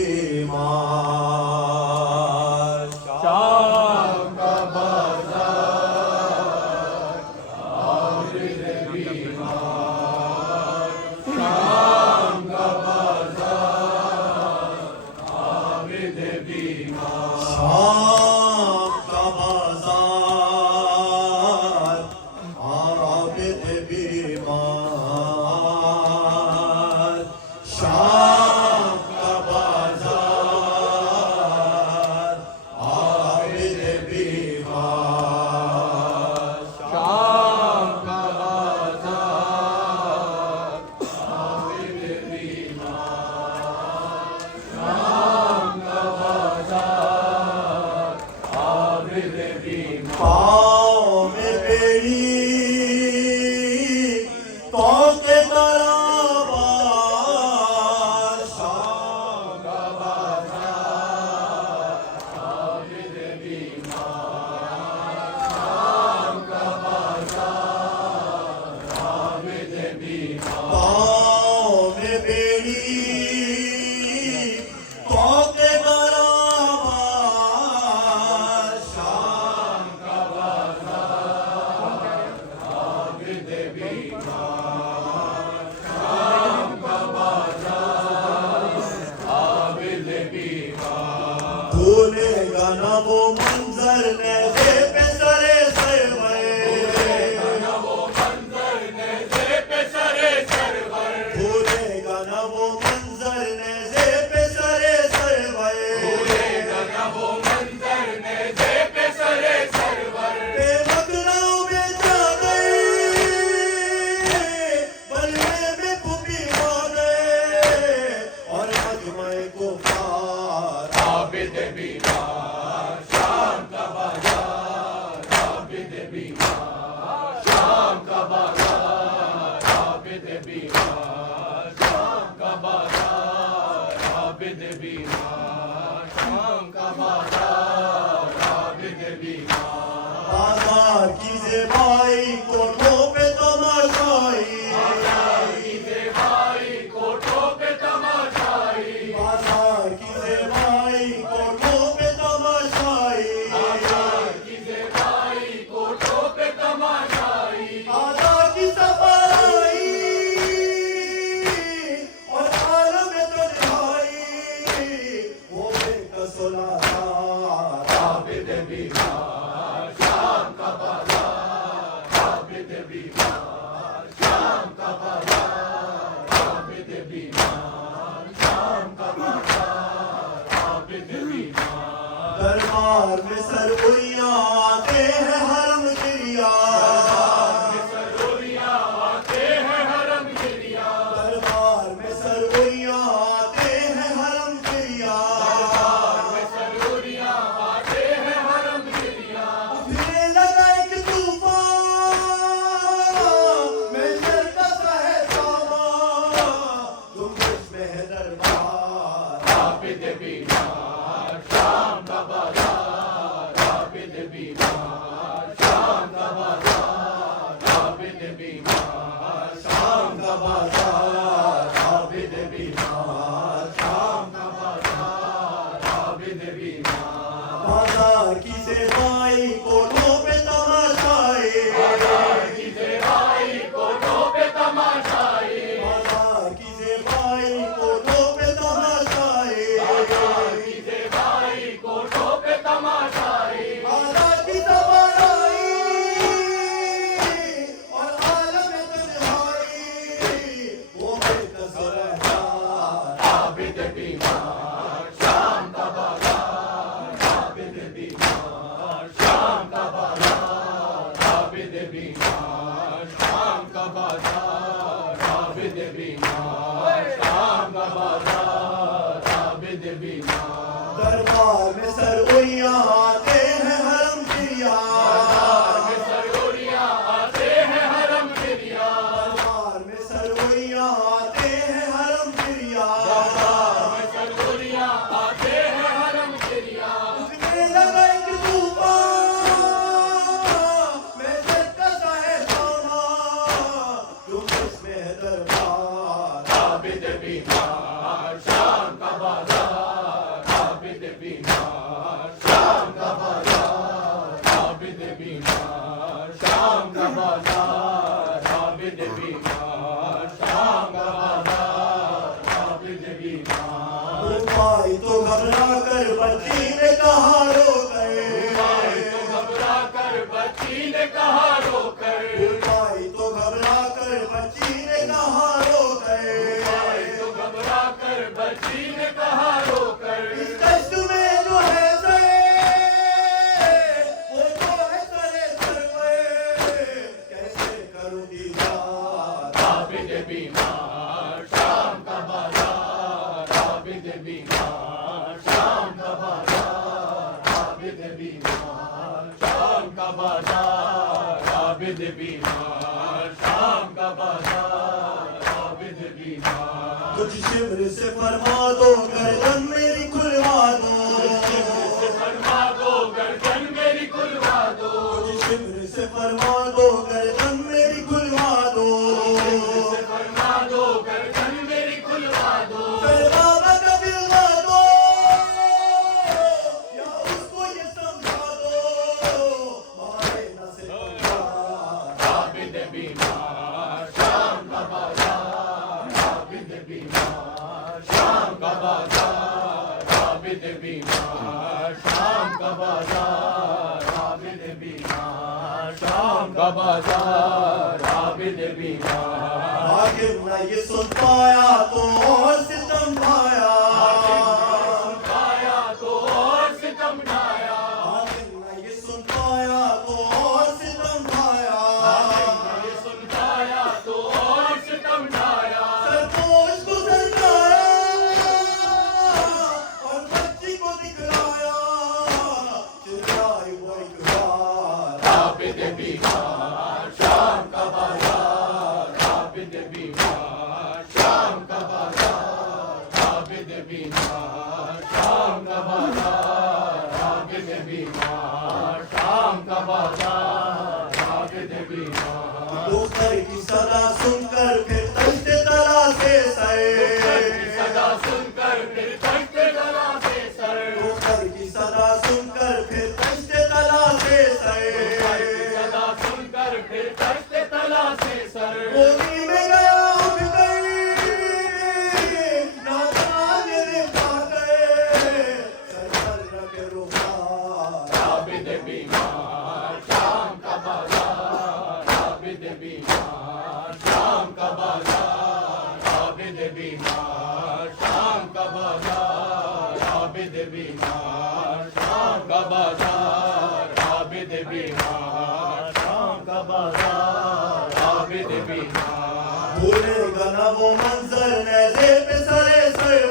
बीमार। शाम का बाजार आबिद बीमार। शाम का बाजार आबिद बीमार। शाम का बाजार आबिद बीमार। शाम का बाजार आबिद बीमार। शाम का बाजार आबिद बीमार। शाम का बाजार आबिद बीमार। पाँव में बेड़ी तो के दरबार। शाम का बाजार आबिद बीमार। शाम का बाजार आबिद बीमार। पाँव में बेड़ी तो के दरबार। शाम का बाजार आबिद बीमार। शाम का बाजार आबिद बीमार। भूलेगा न वो मंजर नेज़े पे सरे सरवर। भूलेगा न वो मंजर नेज़े पे सरे सरवर। भूलेगा न वो मंजर नेज़े पे सरे सरवर। भूलेगा न वो मंजर नेज़े पे सरे सरवर। बेमकराओं में जा गए, बलवे में पुपी हो गए, और मजमे को पार आबिद बीमार। शाम का बाजार आबिद बीमार। शाम का बाजार आबिद बीमार। शाम का बाजार आबिद बीमार। शाम का बाजार आबिद बीमार। बाजार की ज़ेबाई कोठों पे तमाशाई। बाजार की ज़ेबाई कोठों पे तमाशाई। बाजार की ज़ेबाई कोठों पे तमाशाई। बाजार की ज़ेबाई कोठों पे तमाशाई। आदा की सफाई और आलम तन्हाई, वो बेकसुलादार आबिद बीमार। शाम का बाजार आबिद बीमार। शाम का बाजार आबिद बीमार। शाम का बाजार आबिद बीमार। दरबार में सरवैया आते हैं हरम गिरिया। दरबार में सरवैया आते हैं हरम गिरिया। दरबार में सरवैया आते हैं हरम गिरिया। दरबार में सरवैया आते हैं हरम गिरिया। उठने लगा एक तूफान, महशर का सा है सामान, जुम्बिश में है दरबार आबिद बीमार। शाम का बाजार आबिद बीमार। शाम का बाजार आबिद बीमार। शाम का बाजार आबिद बीमार। शाम का बाजार आबिद बीमार। बाजार की ज़ेबाई कोठों पे तमाशाई। बाजार की ज़ेबाई कोठों पे तमाशाई। बाजार की ज़ेबाई कोठों पे तमाशाई। बाजार की ज़ेबाई कोठों पे तमाशाई। बाजार की सफाई और आलम तन्हाई, वो बेकसुलादार आबिद बीमार। शाम का बाजार आबिद बीमार। शाम का बाजार आबिद बीमार। शाम का बाजार आबिद बीमार। शाम का बाजार आबिद बीमार। दरबार में सरवैया आते हैं हरम गिरिया। दरबार में सरवैया आते हैं हरम गिरिया। दरबार में सरवैया आते हैं हरम गिरिया। दरबार में सरवैया आते हैं हरम गिरिया। उठने लगा एक तूफान, महशर का सा है सामान, जुम्बिश में है दरबार आबिद बीमार। शाम का बाजार आई तो घबरा कर बच्ची ने कहा रो कर, आई तो घबरा कर बच्ची ने कहा रो कर, आई तो घबरा कर बच्ची ने कहा रो कर, आई तो घबरा कर बच्ची ने कहा रो कर। इस कष्ट में जो है सरे वो तो है सरे सर, कैसे करूँगी बात। आबिद बीमार शाम का बाजार, आबिद बीमार शाम का बाजार, आबिद बीमार शाम का बाजार, आबिद बीमार शाम का बाजार, आबिद बीमार। कुछ शिविर से फरमा दो गर्दन मेरी खुलवा दो, से फरमा दो गर्दन मेरी खुलवा दो, कुछ शिविर से फरमा दो गर्दन मेरी खुलवा दो, से फरमा दो गर्दन मेरी खुलवा दो। फिर बाबा का दिलवा दो या उसको ये समझा दो मारे न से आबिद बीमार शाम का बाजार, आबिद बीमार शाम का बाजार, आबिद बीमार शाम का बाजार, आबिद बीमार शाम का बाजार, आबिद बीमार। आगे न ये सुन पाया तो और सितम ढाया, पाया तो और सितम ढाया, आगे न ये सुन पाया तो और सितम ढाया, ये सुन पाया तो और सितम ढाया। सरपोश को सरकाया और बच्ची को दिखलाया, चिल्लाई वो एक बार। आबिद बीमार शाम का बाजार, आबिद बीमार शाम का बाजार, आबिद बीमार शाम का बाजार, आबिद बीमार शाम का बाजार, आबिद बीमार। दोस्तर की सदा सुनकर फिर तश्ते तला से सर, सदा सुनकर फिर तश्ते तला से सर, दोस्तर की सदा सुनकर फिर तश्ते तला से सर, सदा सुनकर फिर तश्ते तला से सर। गोदी में गया उठ कर नादान दिखा कर, सर पर रखे रुमाल। आबिद बीमार शाम का बाजार, आबिद बीमार शाम का बाजार, आबिद बीमार शाम का बाजार, आबिद बीमार शाम का बाजार, आबिद बीमार शाम का बाजार, आबिद बीमार। भूलेगा ना वो मंजर नैज़े पे सरे सर